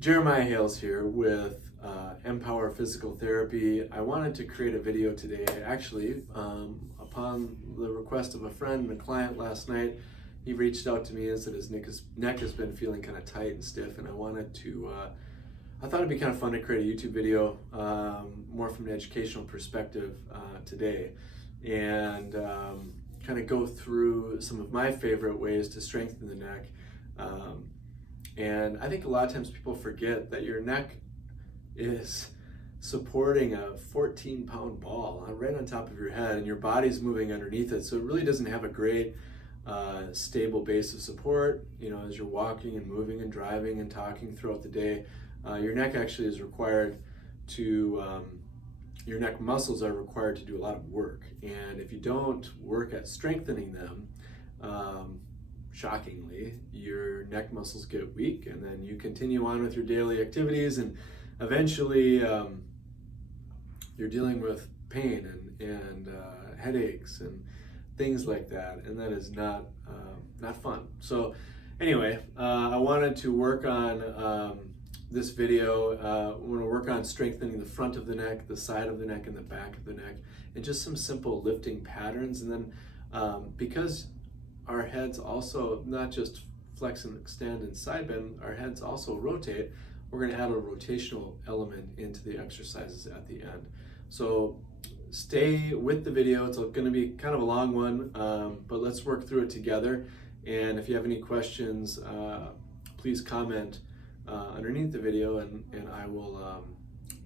Jeremiah Hales here with Empower Physical Therapy. I wanted to create a video today, actually, upon the request of a friend and a client last night. He reached out to me and said his neck has been feeling kind of tight and stiff, and I thought it'd be kind of fun to create a YouTube video, more from an educational perspective today, and kind of go through some of my favorite ways to strengthen the neck. And I think a lot of times people forget that your neck is supporting a 14-pound ball right on top of your head, and your body's moving underneath it. So it really doesn't have a great stable base of support. You know, as you're walking and moving and driving and talking throughout the day, your neck actually is required to, your neck muscles are required to do a lot of work. And if you don't work at strengthening them, shockingly, your neck muscles get weak, and then you continue on with your daily activities, and eventually you're dealing with pain and headaches and things like that, and that is not fun. So anyway, I wanted to work on this video. I want to work on strengthening the front of the neck, the side of the neck, and the back of the neck, and just some simple lifting patterns. And then because our heads also not just flex and extend and side bend, our heads also rotate, we're going to add a rotational element into the exercises at the end. So stay with the video. It's going to be kind of a long one, but let's work through it together. And if you have any questions, please comment underneath the video, and I will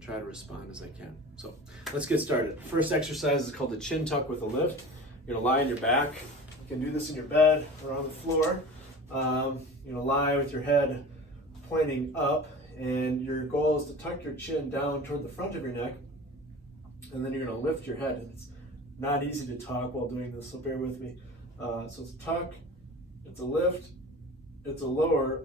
try to respond as I can. So let's get started. First exercise is called the chin tuck with a lift. You're going to lie on your back. You can do this in your bed or on the floor. Lie with your head pointing up, and your goal is to tuck your chin down toward the front of your neck, and then you're going to lift your head. It's not easy to talk while doing this, so bear with me. So it's a tuck, it's a lift, it's a lower,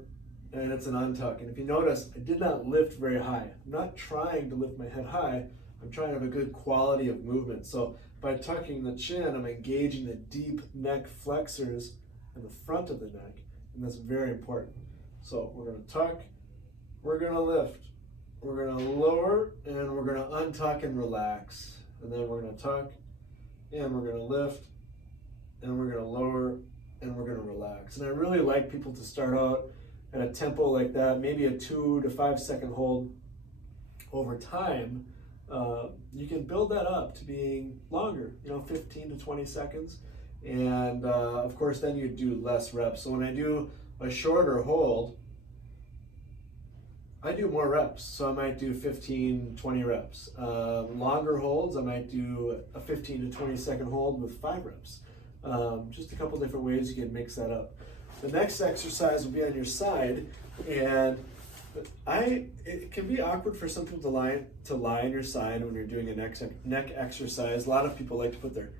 and it's an untuck. And if you notice, I did not lift very high. I'm not trying to lift my head high. I'm trying to have a good quality of movement. So by tucking the chin, I'm engaging the deep neck flexors in the front of the neck, and that's very important. So we're going to tuck, we're going to lift, we're going to lower, and we're going to untuck and relax. And then we're going to tuck, and we're going to lift, and we're going to lower, and we're going to relax. And I really like people to start out at a tempo like that, maybe a 2 to 5 second hold. Over time, you can build that up to being longer, 15 to 20 seconds. And of course, then you do less reps. So when I do a shorter hold, I do more reps. So I might do 15, 20 reps. Longer holds, I might do a 15 to 20 second hold with 5 reps. Just a couple different ways you can mix that up. The next exercise will be on your side, and it can be awkward for some people to lie on your side when you're doing a neck exercise. A lot of people like to put their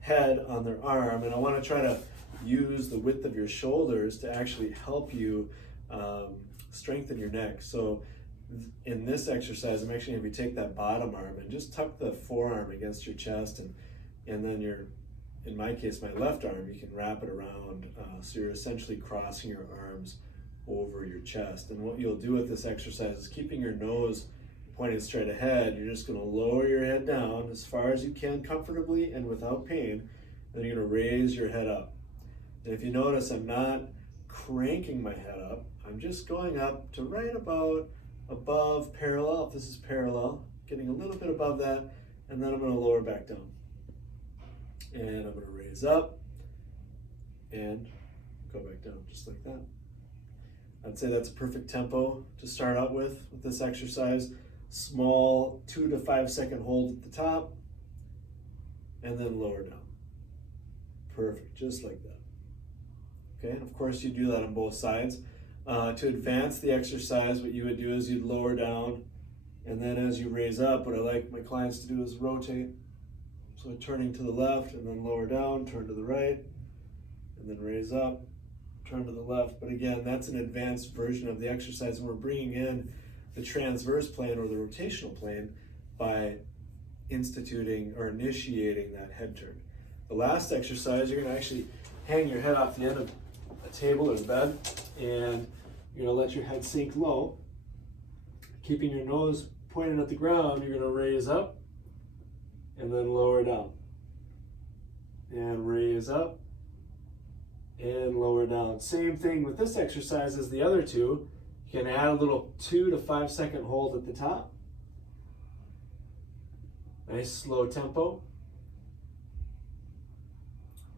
head on their arm, and I want to try to use the width of your shoulders to actually help you strengthen your neck. So in this exercise, I'm actually going to take that bottom arm and just tuck the forearm against your chest, and then in my case, my left arm, you can wrap it around, so you're essentially crossing your arms over your chest. And what you'll do with this exercise is keeping your nose pointed straight ahead. You're just going to lower your head down as far as you can comfortably and without pain. Then you're going to raise your head up. And if you notice, I'm not cranking my head up. I'm just going up to right about above parallel, if this is parallel, getting a little bit above that, and then I'm going to lower back down. And I'm going to raise up and go back down, just like that. I'd say that's a perfect tempo to start out with this exercise. Small 2 to 5 second hold at the top, and then lower down. Perfect, just like that. Okay, and of course you do that on both sides. To advance the exercise, what you would do is you'd lower down, and then as you raise up, what I like my clients to do is rotate. So turning to the left, and then lower down, turn to the right, and then raise up, turn to the left. But again, that's an advanced version of the exercise, and we're bringing in the transverse plane or the rotational plane by instituting or initiating that head turn. The last exercise, you're going to actually hang your head off the end of a table or the bed, and you're going to let your head sink low, keeping your nose pointed at the ground, you're going to raise up and then lower down. And raise up and lower down. Same thing with this exercise as the other two. You can add a little 2 to 5 second hold at the top. Nice slow tempo.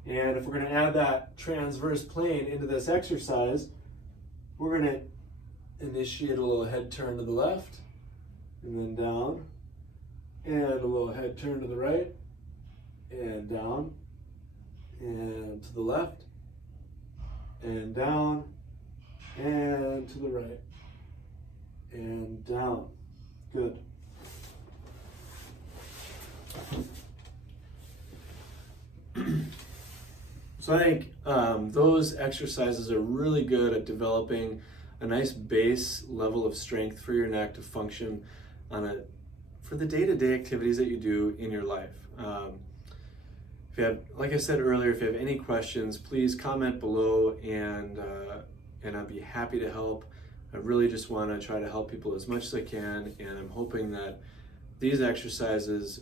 And if we're going to add that transverse plane into this exercise, we're going to initiate a little head turn to the left, and then down, and a little head turn to the right, and down, and to the left, and down, and to the right, and down. Good. So I think those exercises are really good at developing a nice base level of strength for your neck to function for the day-to-day activities that you do in your life. If you have, like I said earlier, if you have any questions, please comment below, and I'd be happy to help. I really just want to try to help people as much as I can, and I'm hoping that these exercises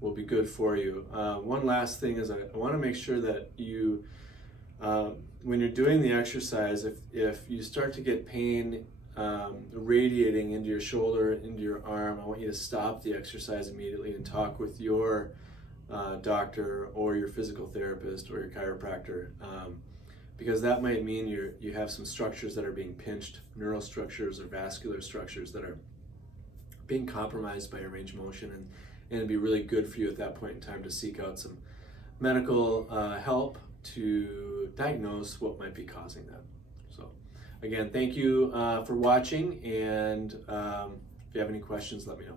will be good for you. One last thing is I want to make sure that you, when you're doing the exercise, if you start to get pain radiating into your shoulder, into your arm, I want you to stop the exercise immediately and talk with your doctor or your physical therapist or your chiropractor, because that might mean you have some structures that are being pinched, neural structures or vascular structures that are being compromised by your range of motion, and it'd be really good for you at that point in time to seek out some medical help to diagnose what might be causing that. So again, thank you for watching, and if you have any questions, let me know.